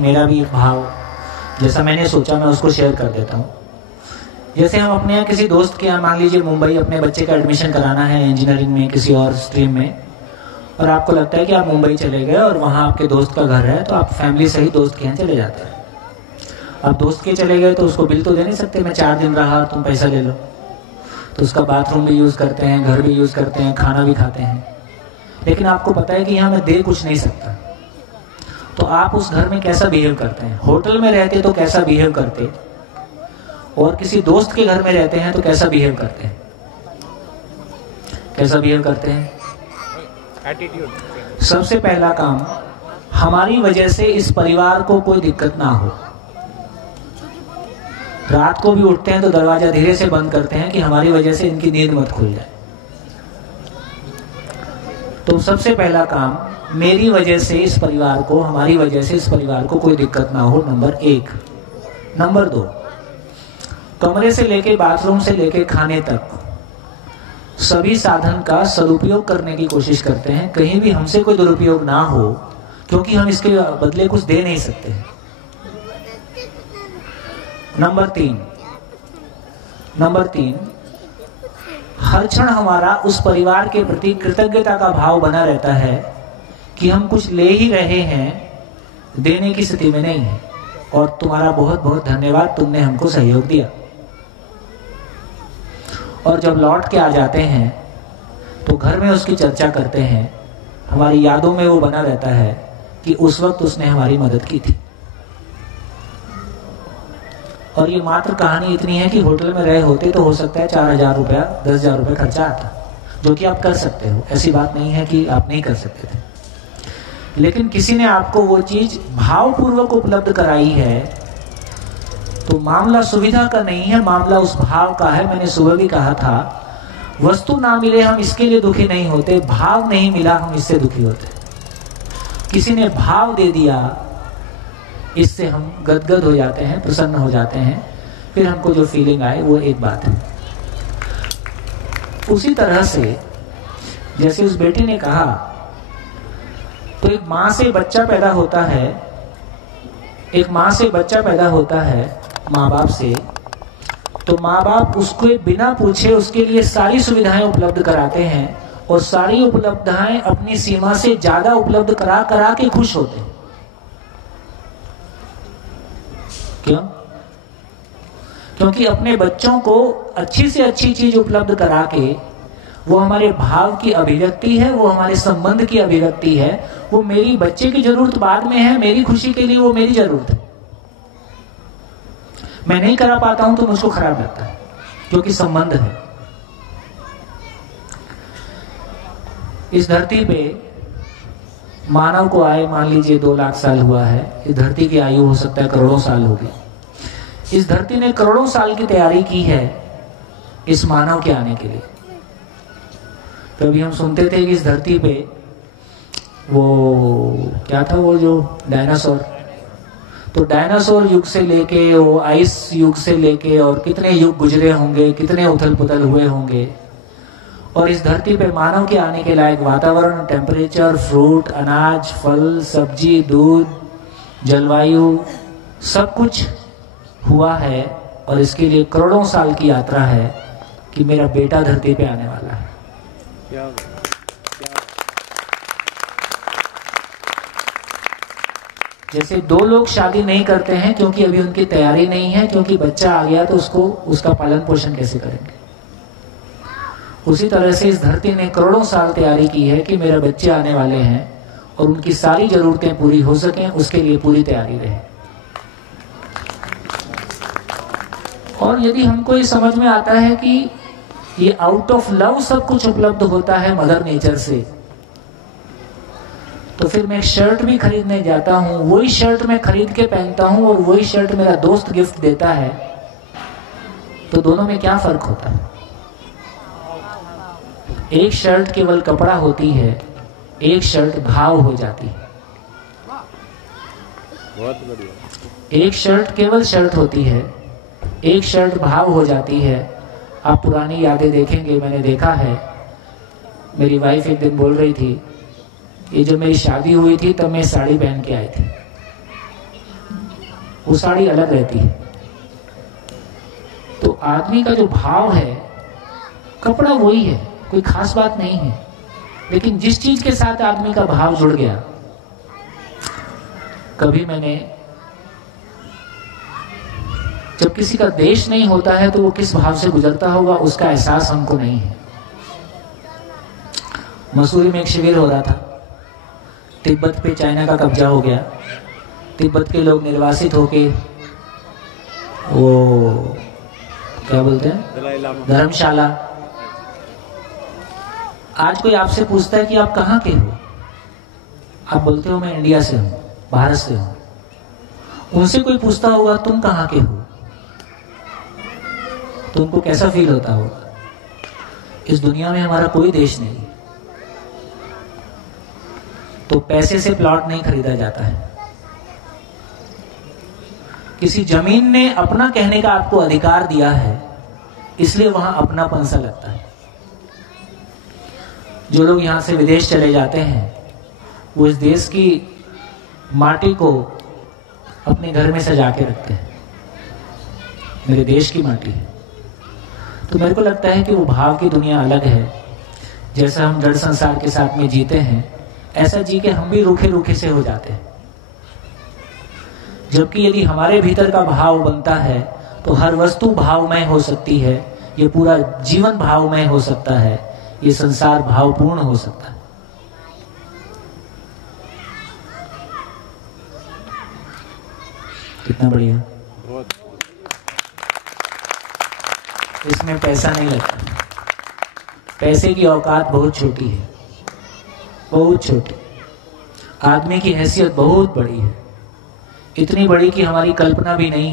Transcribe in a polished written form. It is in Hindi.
मेरा भी एक भाव जैसा मैंने सोचा मैं उसको शेयर कर देता हूँ। जैसे हम अपने यहाँ किसी दोस्त के यहाँ, मान लीजिए मुंबई, अपने बच्चे का एडमिशन कराना है इंजीनियरिंग में किसी और स्ट्रीम में, और आपको लगता है कि आप मुंबई चले गए और वहाँ आपके दोस्त का घर है, तो आप फैमिली सहित दोस्त के यहाँ चले जाते हैं। आप दोस्त के चले गए तो उसको बिल तो दे नहीं सकते, मैं 4 दिन रहा तुम पैसा ले लो, तो उसका बाथरूम भी यूज़ करते हैं, घर भी यूज़ करते हैं, खाना भी खाते हैं, लेकिन आपको पता है कि यहाँ मैं दे कुछ नहीं सकता। तो आप उस घर में कैसा बिहेव करते हैं? होटल में रहते तो कैसा बिहेव करते, और किसी दोस्त के घर में रहते हैं तो कैसा बिहेव करते हैं? कैसा बिहेव करते हैं? एटीट्यूड। सबसे पहला काम, हमारी वजह से इस परिवार को कोई दिक्कत ना हो। रात को भी उठते हैं तो दरवाजा धीरे से बंद करते हैं कि हमारी वजह से इनकी नींद मत खुल जाए। तो सबसे पहला काम, मेरी वजह से इस परिवार को, हमारी वजह से इस परिवार को कोई दिक्कत ना हो, नंबर 1। नंबर 2, कमरे से लेके बाथरूम से लेके खाने तक सभी साधन का सदुपयोग करने की कोशिश करते हैं, कहीं भी हमसे कोई दुरुपयोग ना हो, क्योंकि हम इसके बदले कुछ दे नहीं सकते। नंबर 3, हर क्षण हमारा उस परिवार के प्रति कृतज्ञता का भाव बना रहता है कि हम कुछ ले ही रहे हैं, देने की स्थिति में नहीं है, और तुम्हारा बहुत बहुत धन्यवाद, तुमने हमको सहयोग दिया। और जब लौट के आ जाते हैं तो घर में उसकी चर्चा करते हैं, हमारी यादों में वो बना रहता है कि उस वक्त उसने हमारी मदद की थी। और ये मात्र कहानी इतनी है कि होटल में रहे होते तो हो सकता है 4,000 रुपया, 10,000 रुपया खर्चा आता, जो कि आप कर सकते हो, ऐसी बात नहीं है कि आप नहीं कर सकते थे। लेकिन किसी ने आपको वो चीज भावपूर्वक उपलब्ध कराई है, तो मामला सुविधा का नहीं है, मामला उस भाव का है। मैंने सुबह भी कहा था, वस्तु ना मिले हम इसके लिए दुखी नहीं होते, भाव नहीं मिला हम इससे दुखी होते। किसी ने भाव दे दिया, इससे हम गदगद हो जाते हैं, प्रसन्न हो जाते हैं, फिर हमको जो फीलिंग आए वो एक बात है। उसी तरह से जैसे उस बेटी ने कहा, तो एक माँ से बच्चा पैदा होता है, एक माँ से बच्चा पैदा होता है माँ बाप से, तो माँ बाप उसको बिना पूछे उसके लिए सारी सुविधाएं उपलब्ध कराते हैं, और सारी उपलब्धियां अपनी सीमा से ज्यादा उपलब्ध करा करा के खुश होते हैं। क्यों? क्योंकि अपने बच्चों को अच्छी से अच्छी चीज उपलब्ध करा के, वो हमारे भाव की अभिव्यक्ति है, वो हमारे संबंध की अभिव्यक्ति है। वो मेरी बच्चे की जरूरत बाद में है, मेरी खुशी के लिए वो मेरी जरूरत है। मैं नहीं करा पाता हूं तो मुझको खराब लगता है, क्योंकि संबंध है। इस धरती पे मानव को आए मान लीजिए 2 लाख साल हुआ है, इस धरती की आयु हो सकता है करोड़ों साल होगी। इस धरती ने करोड़ों साल की तैयारी की है इस मानव के आने के लिए। तो अभी हम सुनते थे कि इस धरती पे वो क्या था, वो जो डायनासोर, तो डायनासोर युग से लेके वो आइस युग से लेके और कितने युग गुजरे होंगे, कितने उथल पुथल हुए होंगे, और इस धरती पे मानव के आने के लायक वातावरण, टेम्परेचर, फ्रूट, अनाज, फल, सब्जी, दूध, जलवायु, सब कुछ हुआ है। और इसके लिए करोड़ों साल की यात्रा है कि मेरा बेटा धरती पे आने वाला है। जैसे 2 लोग शादी नहीं करते हैं क्योंकि अभी उनकी तैयारी नहीं है, क्योंकि बच्चा आ गया तो उसको उसका पालन पोषण कैसे करेंगे। उसी तरह से इस धरती ने करोड़ों साल तैयारी की है कि मेरे बच्चे आने वाले हैं और उनकी सारी जरूरतें पूरी हो सकें, उसके लिए पूरी तैयारी रहे। और यदि हमको ये समझ में आता है कि ये आउट ऑफ लव सब कुछ उपलब्ध होता है मदर नेचर से, तो फिर मैं शर्ट भी खरीदने जाता हूं, वही शर्ट मैं खरीद के पहनता हूं और वही शर्ट मेरा दोस्त गिफ्ट देता है, तो दोनों में क्या फर्क होता है? एक शर्ट केवल कपड़ा होती है, एक शर्ट भाव हो जाती है। बहुत बढ़िया। एक शर्ट केवल शर्ट होती है, एक शर्ट भाव हो जाती है। आप पुरानी यादें देखेंगे, मैंने देखा है, मेरी वाइफ एक दिन बोल रही थी, ये जब मेरी शादी हुई थी तब मैं साड़ी पहन के आई थी, वो साड़ी अलग रहती है। तो आदमी का जो भाव है, कपड़ा वही है, कोई खास बात नहीं है, लेकिन जिस चीज के साथ आदमी का भाव जुड़ गया। कभी मैंने, जब किसी का देश नहीं होता है तो वो किस भाव से गुजरता होगा उसका एहसास हमको नहीं है। मसूरी में एक शिविर हो रहा था, तिब्बत पे चाइना का कब्जा हो गया, तिब्बत के लोग निर्वासित होके वो क्या बोलते हैं, धर्मशाला। आज कोई आपसे पूछता है कि आप कहाँ के हो, आप बोलते हो मैं इंडिया से हूं, भारत से हूं। उनसे कोई पूछता होगा तुम कहाँ के हो, तो उनको कैसा फील होता होगा? इस दुनिया में हमारा कोई देश नहीं। तो पैसे से प्लॉट नहीं खरीदा जाता है। किसी जमीन ने अपना कहने का आपको अधिकार दिया है, इसलिए वहां अपनापन सा लगता है। जो लोग यहां से विदेश चले जाते हैं वो इस देश की माटी को अपने घर में सजा के रखते हैं, मेरे देश की माटी। तो मेरे को लगता है कि वो भाव की दुनिया अलग है। जैसा हम जड़ संसार के साथ में जीते हैं, ऐसा जी के हम भी रूखे रूखे से हो जाते हैं। जबकि यदि हमारे भीतर का भाव बनता है तो हर वस्तु भावमय हो सकती है, ये पूरा जीवन भावमय हो सकता है, ये संसार भावपूर्ण हो सकता है। कितना बढ़िया। इसमें पैसा नहीं लगता, पैसे की औकात बहुत छोटी है, बहुत छोटी। आदमी की हैसियत बहुत बड़ी है, इतनी बड़ी कि हमारी कल्पना भी नहीं।